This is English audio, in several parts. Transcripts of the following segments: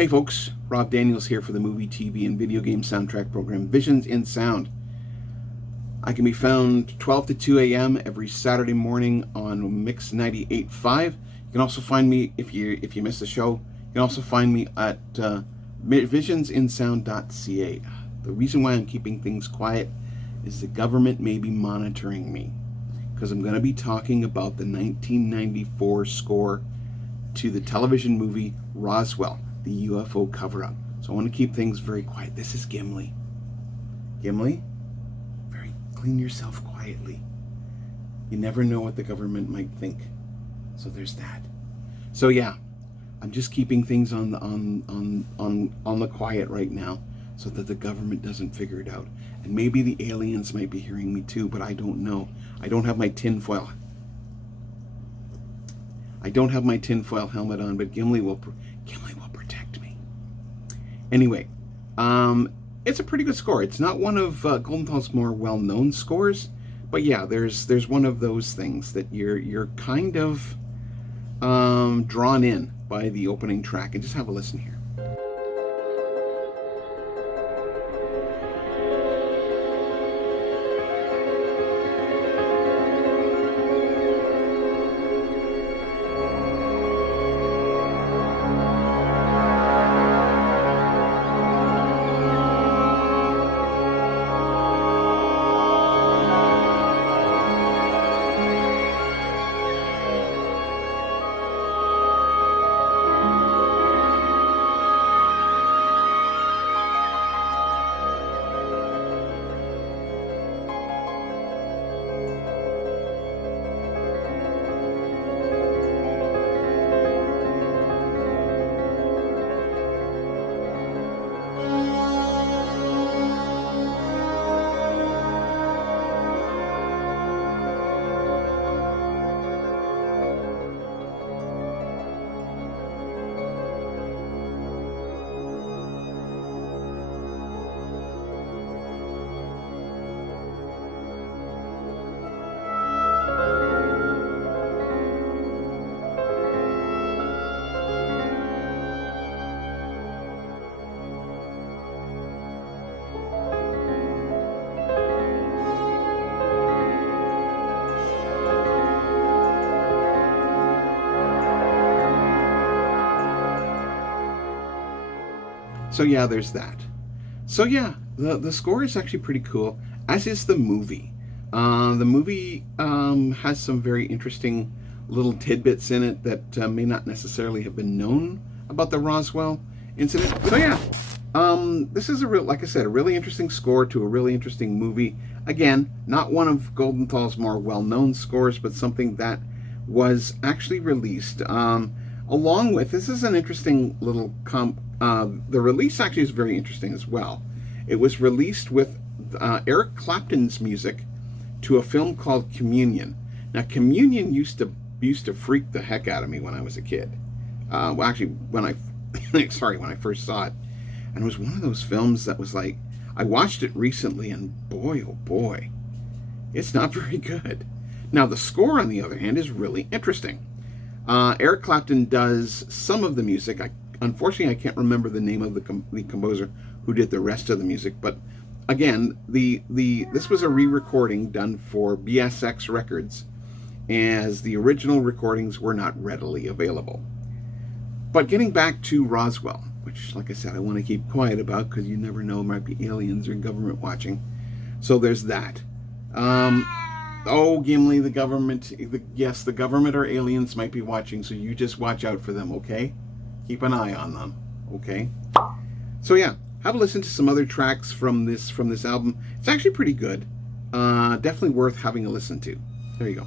Hey folks, Rob Daniels here for the movie, TV, and video game soundtrack program Visions in Sound. I can be found 12 to 2 a.m. every Saturday morning on Mix 98.5. You can also find me, if you miss the show, you can also find me at visionsinsound.ca. The reason why I'm keeping things quiet is the government may be monitoring me, because I'm going to be talking about the 1994 score to the television movie Roswell, the UFO cover-up. So I want to keep things very quiet. This is Gimli. Gimli, clean yourself quietly. You never know what the government might think. So there's that. So yeah, I'm just keeping things on the quiet right now, so that the government doesn't figure it out. And maybe the aliens might be hearing me too, but I don't know. I don't have my tinfoil helmet on, but Gimli will protect me. Anyway, it's a pretty good score. It's not one of Goldenthal's more well-known scores, but yeah, there's one of those things that you're kind of drawn in by the opening track. And just have a listen here. So yeah, there's that. So yeah, the score is actually pretty cool, as is the movie. The movie has some very interesting little tidbits in it that may not necessarily have been known about the Roswell incident. So yeah, this is like I said, a really interesting score to a really interesting movie. Again, not one of Goldenthal's more well-known scores, but something that was actually released along with. This is an interesting little the release actually is very interesting as well. It was released with Eric Clapton's music to a film called Communion. Now, Communion used to freak the heck out of me when I was a kid. Well, actually, when I first saw it, and it was one of those films that was like, I watched it recently, and boy, oh boy, it's not very good. Now, the score, on the other hand, is really interesting. Eric Clapton does some of the music. Unfortunately, I can't remember the name of the composer who did the rest of the music. But again, this was a re-recording done for BSX Records, as the original recordings were not readily available. But getting back to Roswell, which, like I said, I want to keep quiet about because you never know, there might be aliens or government watching. So there's that. Oh, Gimli, the government, yes, the government or aliens might be watching, so you just watch out for them, okay? Keep an eye on them, okay? So yeah, have a listen to some other tracks from this album. It's actually pretty good. Definitely worth having a listen to. There you go.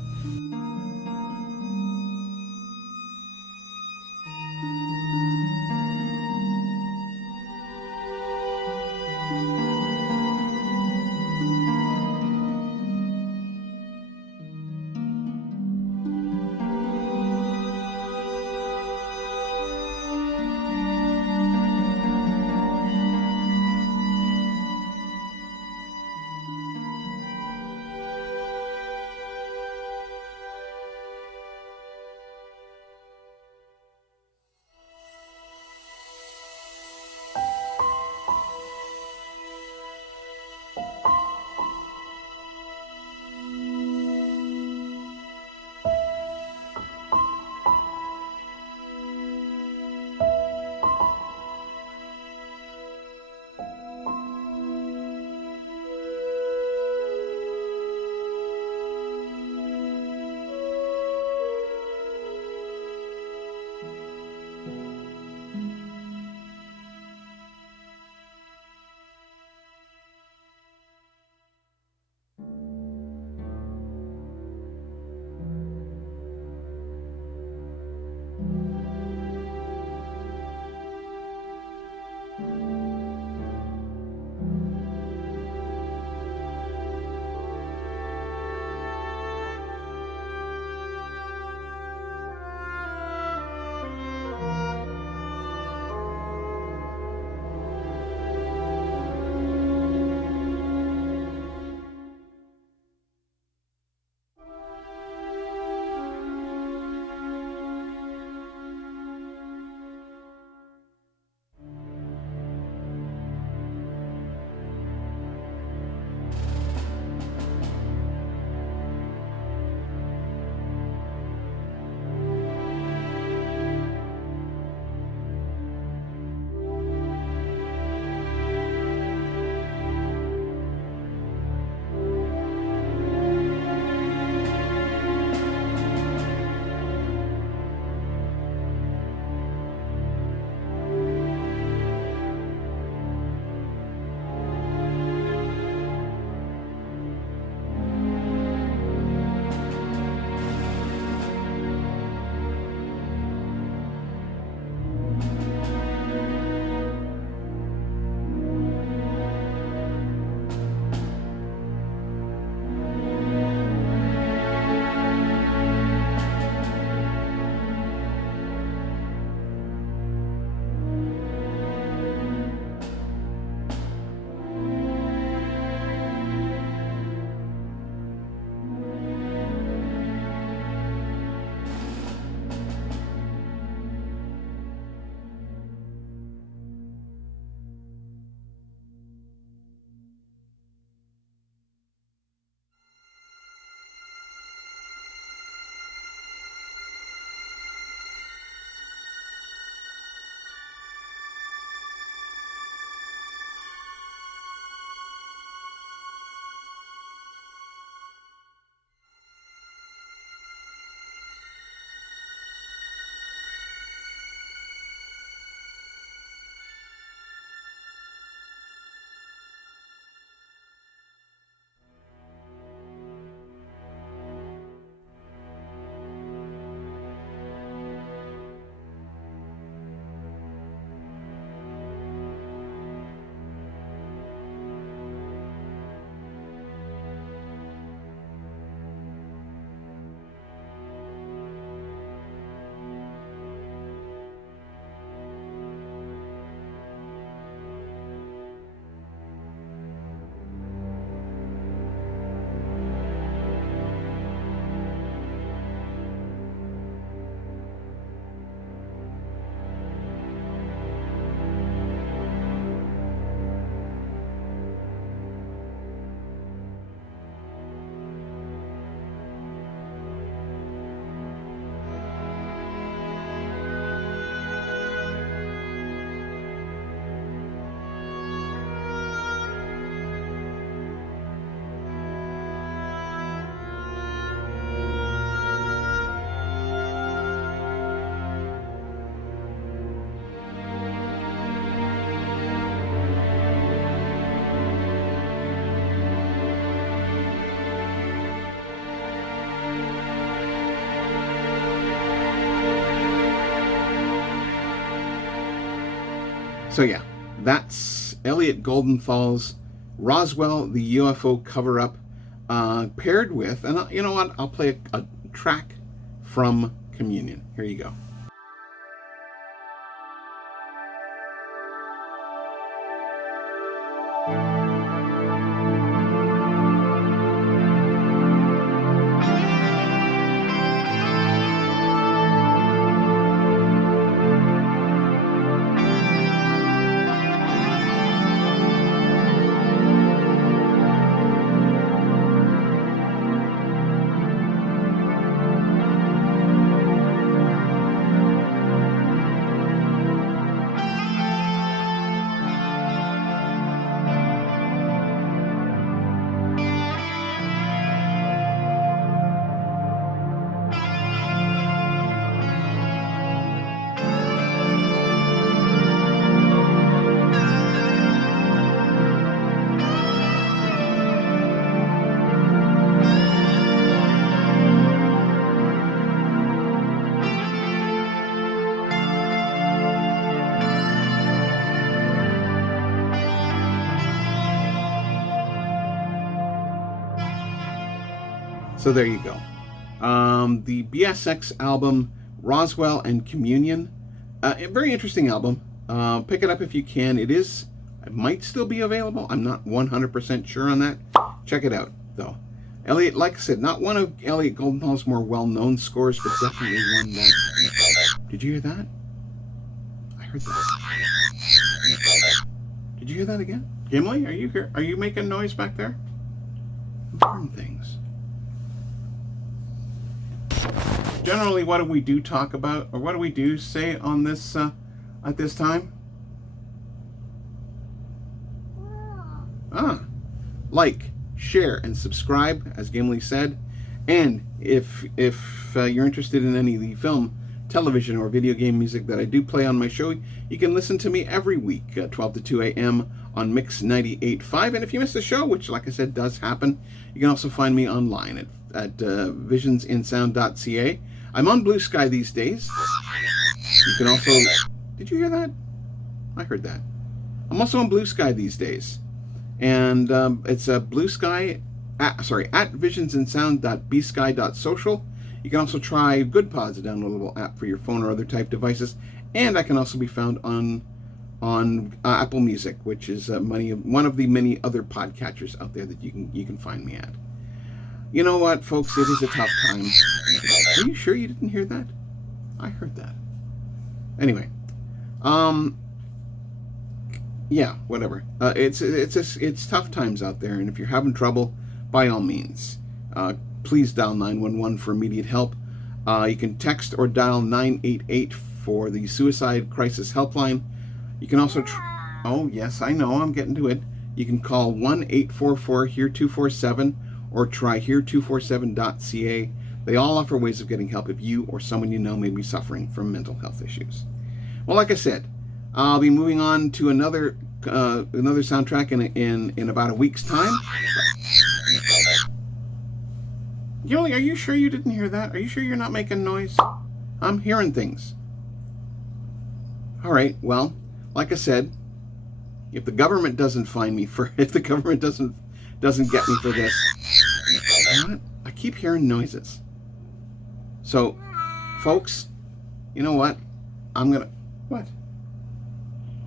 So yeah, that's Elliot Goldenthal's Roswell, the UFO cover-up, paired with, and you know what? I'll play a track from Communion. Here you go. So there you go. The BSX album, Roswell and Communion. A very interesting album. Pick it up if you can. It might still be available. I'm not 100% sure on that. Check it out, though. Elliot, like I said, not one of Elliot Goldenthal's more well-known scores, but definitely one that... Did you hear that? I heard that. Did you hear that again? Gimli, are you here? Are you making noise back there? I'm hearing things. Generally, what do we do talk about, or what do we do say on this at this time? Like, share, and subscribe, as Gimli said. And if you're interested in any of the film, television, or video game music that I do play on my show, you can listen to me every week, 12 to 2 a.m. on Mix 98.5. And if you miss the show, which, like I said, does happen, you can also find me online at visionsinsound.ca. I'm on Blue Sky these days. You can also... Did you hear that? I heard that. I'm also on Blue Sky these days. And it's Blue Sky... at visionsinsound.bsky.social. You can also try GoodPods, a downloadable app for your phone or other type devices. And I can also be found on Apple Music, which is one of the many other podcatchers out there that you can find me at. You know what, folks? It is a tough time. Are you sure you didn't hear that? I heard that. Anyway, yeah, whatever. It's tough times out there, and if you're having trouble, by all means, please dial 911 for immediate help. You can text or dial 988 for the Suicide Crisis Helpline. You can also... Oh, yes, I know, I'm getting to it. You can call 1-844-HERE-247 or try here247.ca. They all offer ways of getting help if you or someone you know may be suffering from mental health issues. Well, like I said, I'll be moving on to another soundtrack in about a week's time. Yoli, are you sure you didn't hear that? Are you sure you're not making noise? I'm hearing things. All right, well, like I said, if the government doesn't find me if the government doesn't get me for this, you know what? I keep hearing noises. So, folks, you know what? What?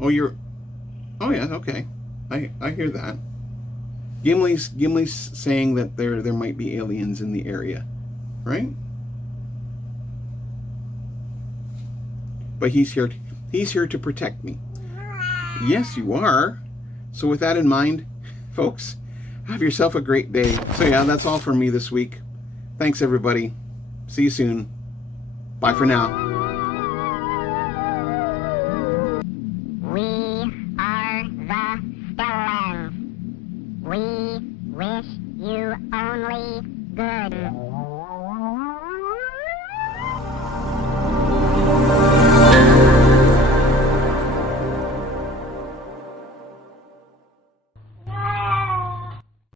Oh, oh yeah, okay. I hear that. Gimli's saying that there might be aliens in the area, right? But he's here to protect me. Yes, you are. So with that in mind, folks, have yourself a great day. So yeah, that's all for me this week. Thanks, everybody. See you soon. Bye for now. We are the Stellans. We wish you only good.